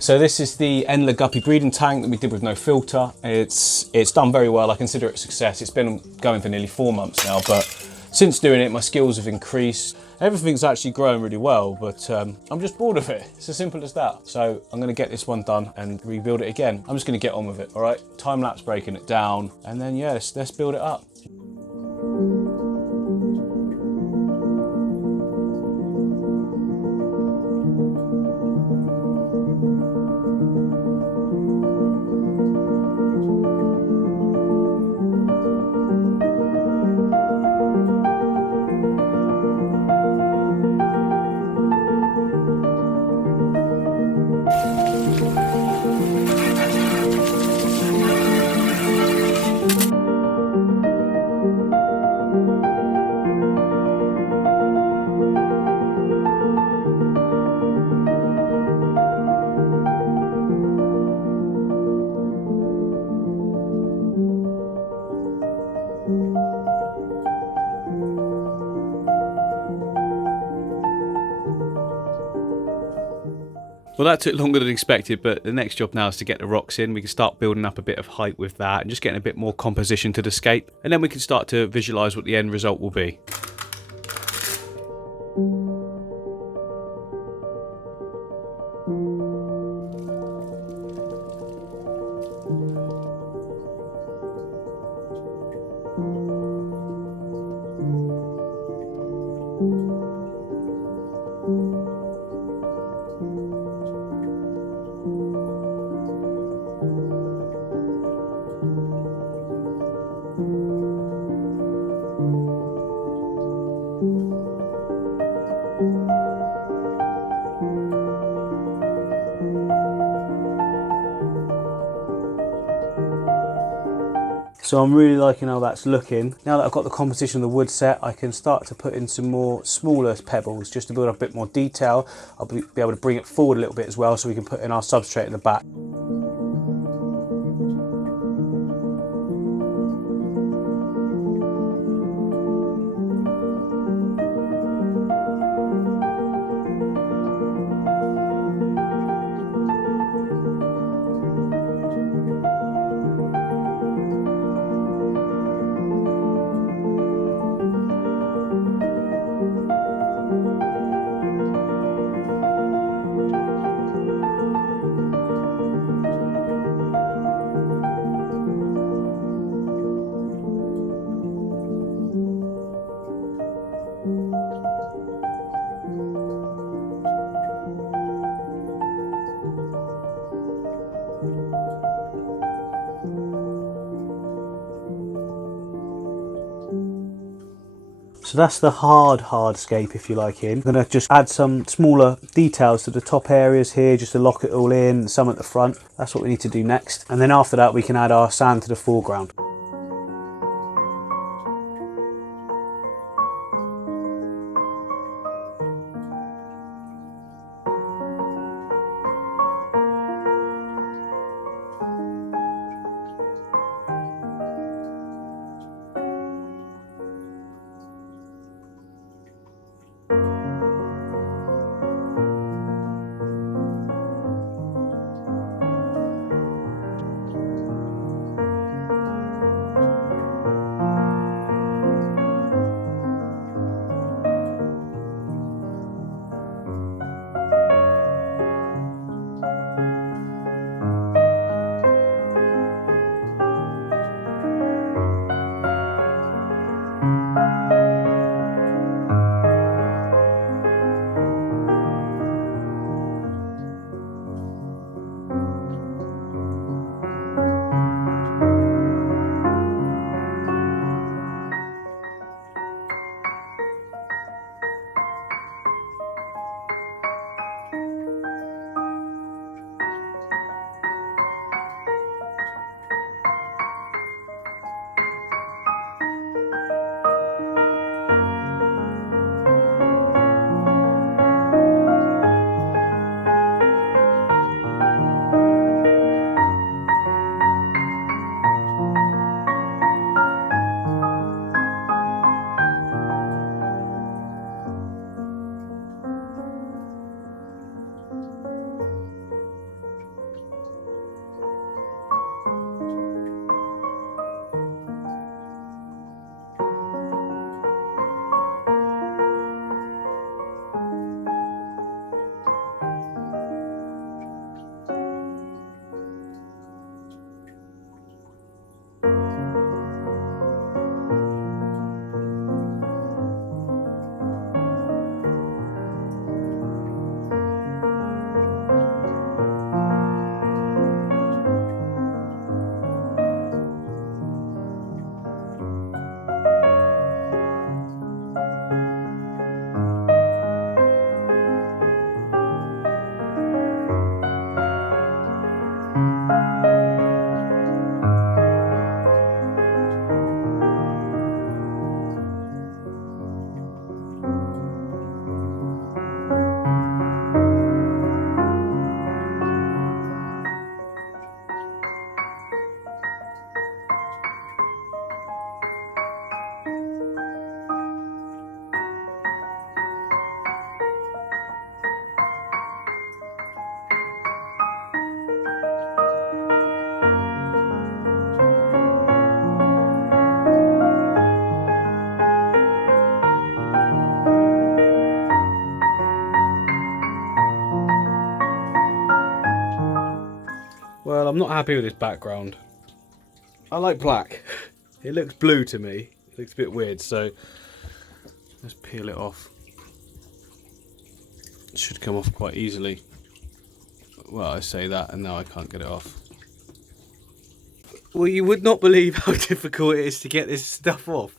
So this is the Endler Guppy breeding tank that we did with no filter. It's done very well. I consider it a success. It's been going for nearly 4 months now, but since doing it, my skills have increased. Everything's actually growing really well, but I'm just bored of it. It's as simple as that. So I'm gonna get this one done and rebuild it again. I'm just gonna get on with it, all right? Time-lapse breaking it down, and then yeah, let's build it up. Well, that took longer than expected, but the next job now is to get the rocks in. We can start building up a bit of height with that and just getting a bit more composition to the scape. And then we can start to visualize what the end result will be. So I'm really liking how that's looking. Now that I've got the composition of the wood set, I can start to put in some more smaller pebbles just to build up a bit more detail. I'll be able to bring it forward a little bit as well so we can put in our substrate in the back. So that's the hardscape, if you like, in. I'm going to just add some smaller details to the top areas here, just to lock it all in, some at the front. That's what we need to do next. And then after that, we can add our sand to the foreground. Well, I'm not happy with this background. I like black. It looks blue to me. It looks a bit weird, so let's peel it off. It should come off quite easily. Well, I say that and now I can't get it off. Well, you would not believe how difficult it is to get this stuff off.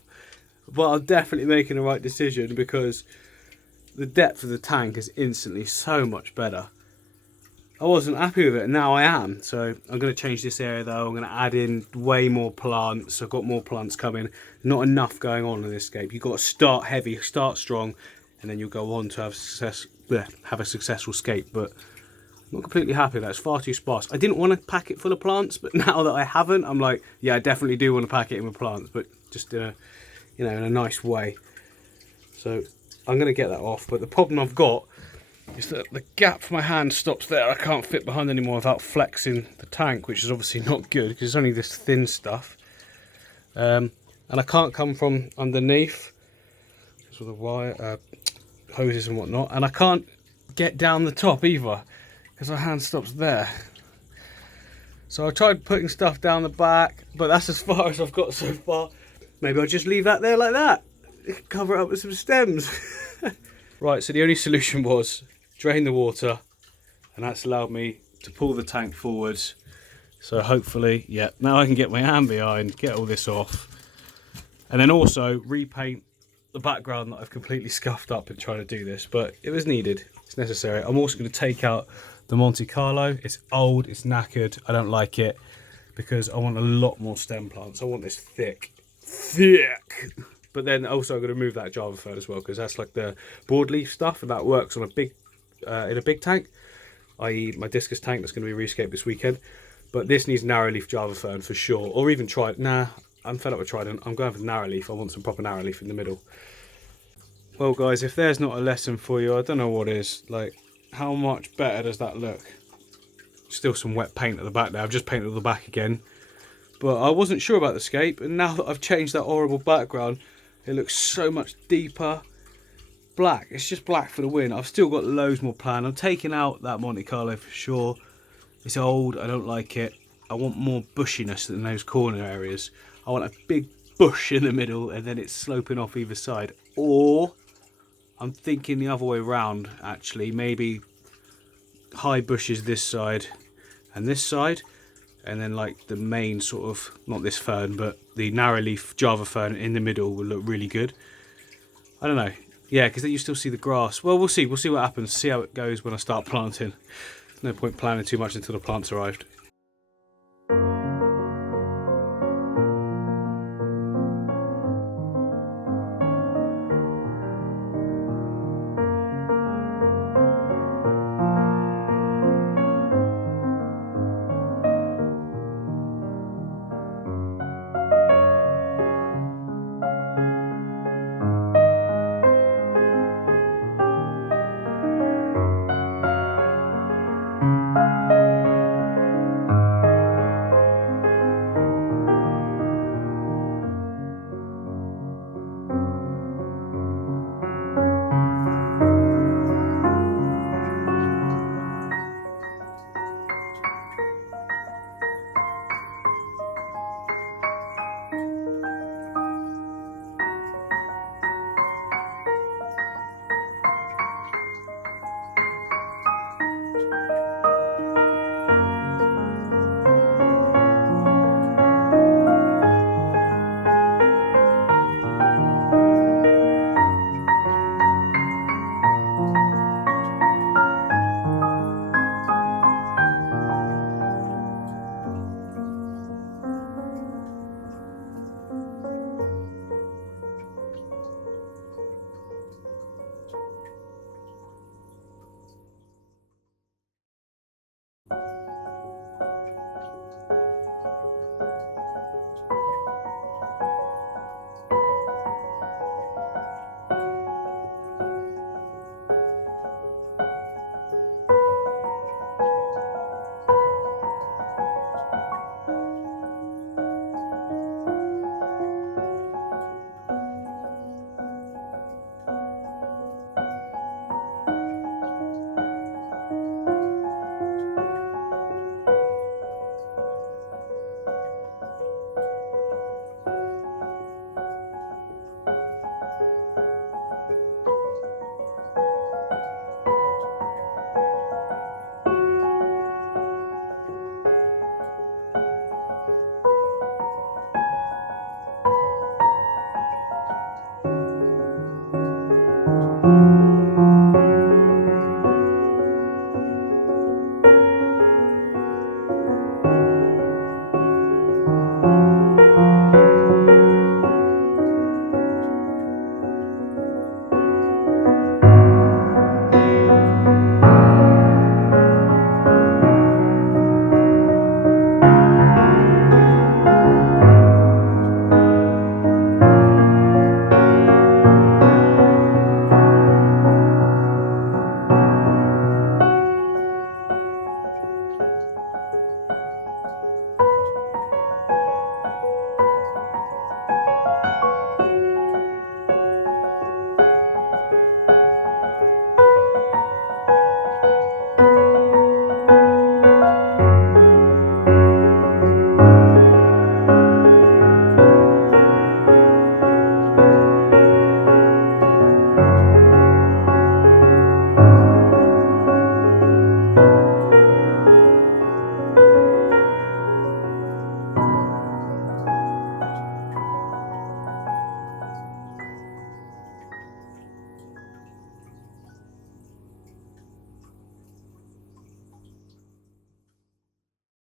But I'm definitely making the right decision because the depth of the tank is instantly so much better. I wasn't happy with it and now I am. So I'm going to change this area though. I'm going to add in way more plants. I've got more plants coming. Not enough going on in this scape. You've got to start heavy, start strong, and then you'll go on to have a successful scape. But I'm not completely happy with that. It's far too sparse. I didn't want to pack it full of plants, but now that I haven't, I'm like, yeah, I definitely do want to pack it in with plants, but just in a, in a nice way. So I'm going to get that off. But the problem I've got is that the gap for my hand stops there. I can't fit behind anymore without flexing the tank, which is obviously not good because it's only this thin stuff. And I can't come from underneath because of the wire, hoses and whatnot. And I can't get down the top either because my hand stops there. So I tried putting stuff down the back, but that's as far as I've got so far. Maybe I'll just leave that there like that. Cover it up with some stems. Right, so the only solution was drain the water, and that's allowed me to pull the tank forwards. So hopefully, yeah, now I can get my hand behind, get all this off, and then also repaint the background that I've completely scuffed up in trying to do this, but it was needed, it's necessary. I'm also going to take out the Monte Carlo. It's old, it's knackered, I don't like it, because I want a lot more stem plants. I want this thick. But then also I'm going to move that Java fern as well, because that's like the broadleaf stuff, and that works on a big in a big tank, i.e. my discus tank that's going to be rescaped this weekend. But this needs narrow leaf Java fern for sure, or even trident. Nah, I'm fed up with trident. I'm going for narrow leaf. I want some proper narrow leaf in the middle. Well guys, if there's not a lesson for you, I don't know what is. Like, how much better does that look? Still some wet paint at the back there. I've just painted the back again, but I wasn't sure about the scape, and now that I've changed that horrible background, it looks so much deeper. Black, it's just black for the win. I've still got loads more planned. I'm taking out that Monte Carlo for sure. It's old, I don't like it. I want more bushiness in those corner areas. I want a big bush in the middle and then it's sloping off either side. Or I'm thinking the other way around actually. Maybe high bushes this side and this side, and then like the main sort of, not this fern, but the narrow leaf Java fern in the middle will look really good. I don't know. Yeah, because then you still see the grass. Well, we'll see what happens. See how it goes when I start planting. There's no point planning too much until the plants arrived.